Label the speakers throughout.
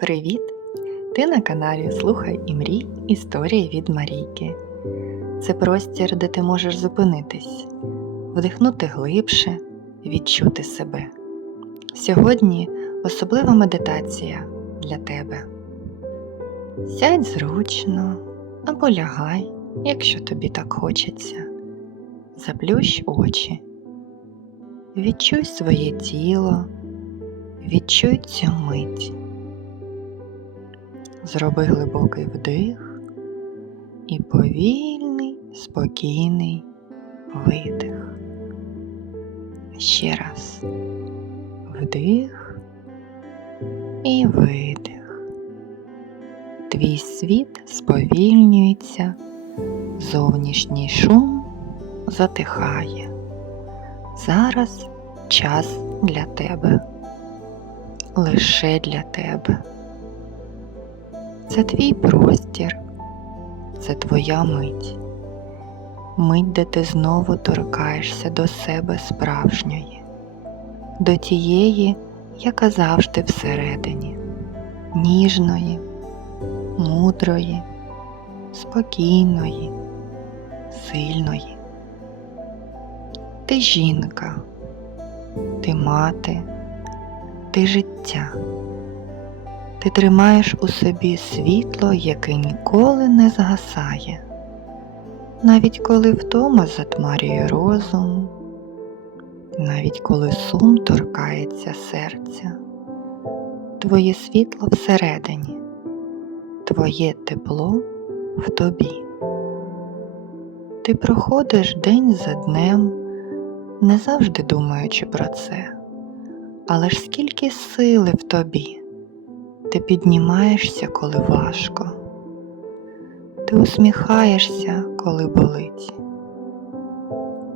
Speaker 1: Привіт! Ти на каналі Слухай і мрій Історії від Марійки. Це простір, де ти можеш зупинитись, вдихнути глибше, відчути себе. Сьогодні особлива медитація для тебе. Сядь зручно або лягай, якщо тобі так хочеться. Заплющ очі. Відчуй своє тіло, відчуй цю мить. Зроби глибокий вдих і повільний, спокійний видих. Ще раз вдих і видих. Твій світ сповільнюється, зовнішній шум затихає. Зараз час для тебе, лише для тебе. Це твій простір, це твоя мить, мить, де ти знову торкаєшся до себе справжньої, до тієї, яка завжди всередині, ніжної, мудрої, спокійної, сильної. Ти жінка, ти мати, ти життя. Ти тримаєш у собі світло, яке ніколи не згасає, навіть коли втома затмарює розум, навіть коли сум торкається серця, твоє світло всередині, твоє тепло в тобі. Ти проходиш день за днем, не завжди думаючи про це, але ж скільки сили в тобі. Ти піднімаєшся, коли важко, ти усміхаєшся, коли болить,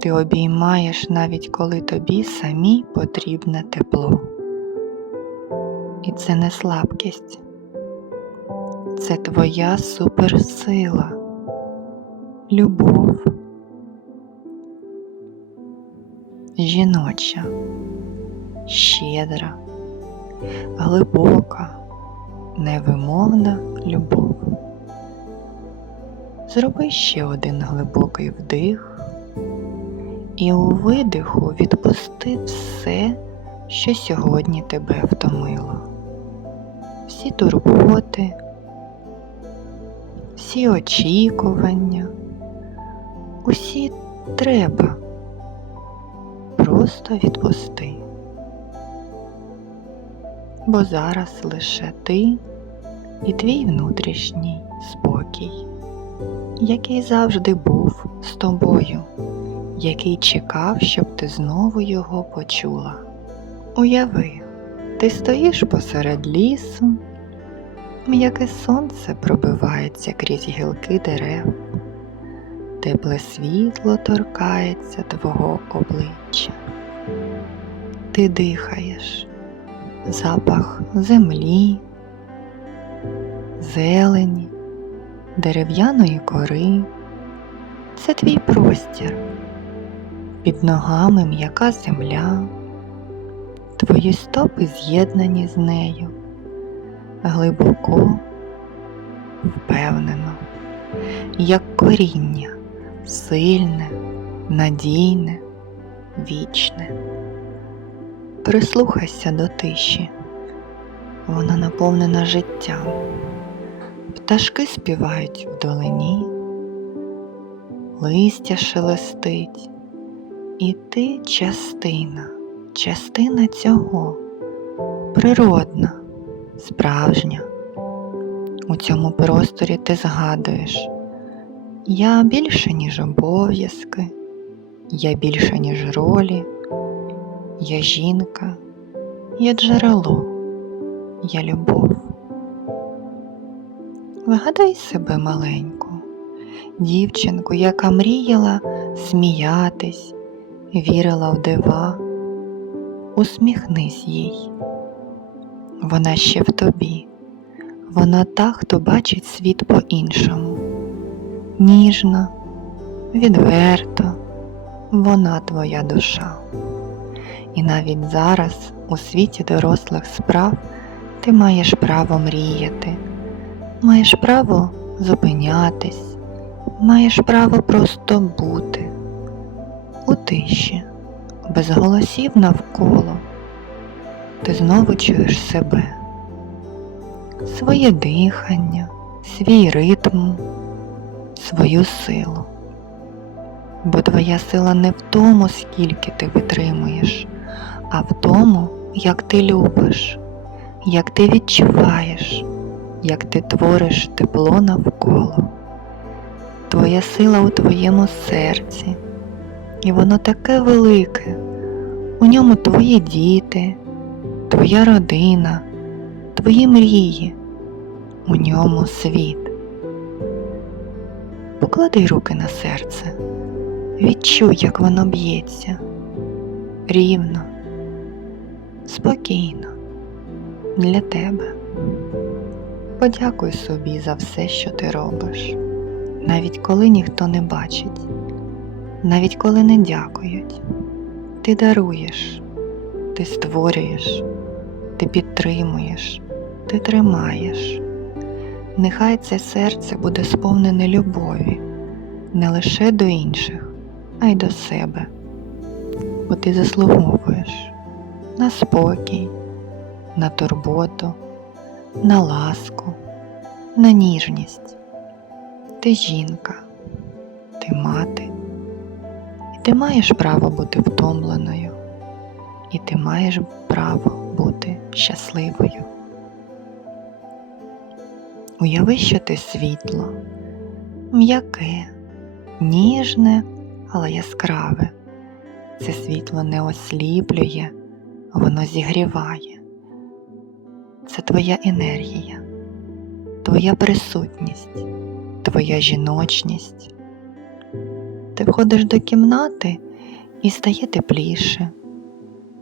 Speaker 1: ти обіймаєш навіть коли тобі самій потрібне тепло. І це не слабкість, це твоя суперсила, любов, жіноча, щедра, глибока невимовна любов. Зроби ще один глибокий вдих і у видиху відпусти все, що сьогодні тебе втомило. Всі турботи, всі очікування, усі треба. Просто відпусти бо зараз лише ти і твій внутрішній спокій, який завжди був з тобою, який чекав, щоб ти знову його почула. Уяви, ти стоїш посеред лісу, м'яке сонце пробивається крізь гілки дерев, тепле світло торкається твого обличчя. Ти дихаєш запах землі, зелені, дерев'яної кори. Це твій простір, під ногами м'яка земля, твої стопи з'єднані з нею, глибоко, впевнено, як коріння, сильне, надійне, вічне. Прислухайся до тиші, вона наповнена життям. Пташки співають вдалині, листя шелестить, і ти частина, частина цього, природна, справжня. У цьому просторі ти згадуєш, я більше, ніж обов'язки, я більше, ніж ролі. Я жінка, я джерело, я любов. Вгадай себе маленьку, дівчинку, яка мріяла сміятись, вірила в дива, усміхнись їй. Вона ще в тобі, вона та, хто бачить світ по-іншому. Ніжно, відверто, вона твоя душа. І навіть зараз у світі дорослих справ Ти маєш право мріяти, маєш право зупинятись, маєш право просто бути. У тиші, без голосів навколо. Ти знову чуєш себе, своє дихання, свій ритм, свою силу. Бо твоя сила не в тому, скільки ти витримуєш, а в тому, як ти любиш, як ти відчуваєш, як ти твориш тепло навколо. Твоя сила у твоєму серці, і воно таке велике. У ньому твої діти, твоя родина, твої мрії, у ньому світ. Поклади руки на серце, відчуй, як воно б'ється, рівно, спокійно, для тебе. Подякуй собі за все, що ти робиш, навіть коли ніхто не бачить, навіть коли не дякують. Ти даруєш, ти створюєш, ти підтримуєш, ти тримаєш. Нехай це серце буде сповнене любові не лише до інших, а й до себе, бо ти заслуговуєш на спокій, на турботу, на ласку, на ніжність. Ти жінка, ти мати, і ти маєш право бути втомленою, і ти маєш право бути щасливою. Уяви, що ти світло, м'яке, ніжне, але яскраве. Це світло не осліплює, воно зігріває. Це твоя енергія, твоя присутність, твоя жіночність. Ти входиш до кімнати і стає тепліше.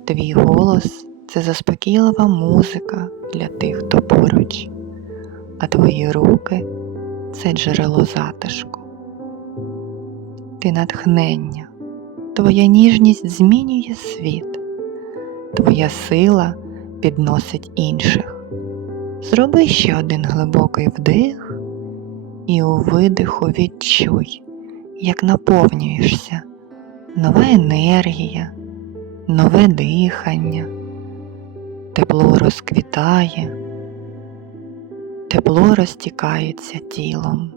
Speaker 1: Твій голос це заспокійлива музика для тих, хто поруч а твої руки це джерело затишку. Ти натхнення, твоя ніжність змінює світ, твоя сила підносить інших. Зроби ще один глибокий вдих і у видиху відчуй, як наповнюєшся нова енергія, нове дихання, тепло розквітає тепло розтікається тілом.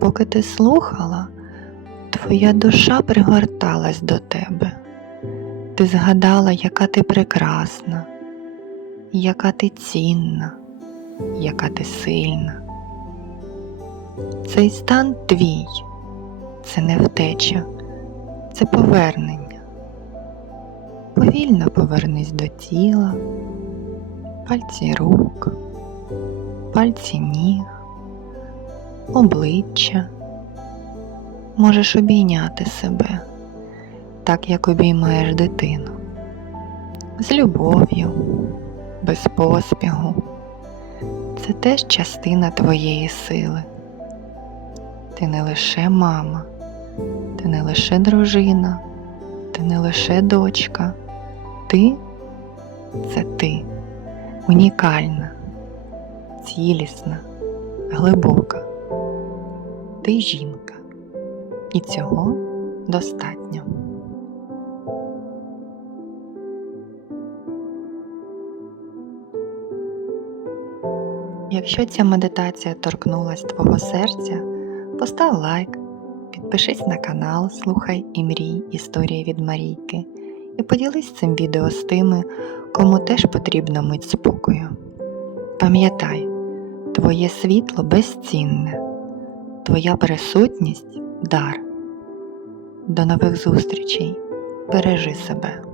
Speaker 1: Поки ти слухала, твоя душа пригорталась до тебе. Ти згадала, яка ти прекрасна, яка ти цінна, яка ти сильна. Цей стан твій, це не втеча, це повернення. Повільно повернись до тіла пальці рук, пальці ніг, обличчя. Можеш обійняти себе, так як обіймаєш дитину, з любов'ю, без поспіху. Це теж частина твоєї сили. Ти не лише мама, ти не лише дружина, ти не лише дочка, ти це ти унікальна, цілісна, глибока. Ти жінка, і цього достатньо. Якщо ця медитація торкнулась твого серця, постав лайк, підпишись на канал Слухай і мрій Історії від Марійки і поділись цим відео з тими, кому теж потрібна мить спокою. Пам'ятай, твоє світло безцінне, твоя присутність дар. До нових зустрічей. Бережи себе.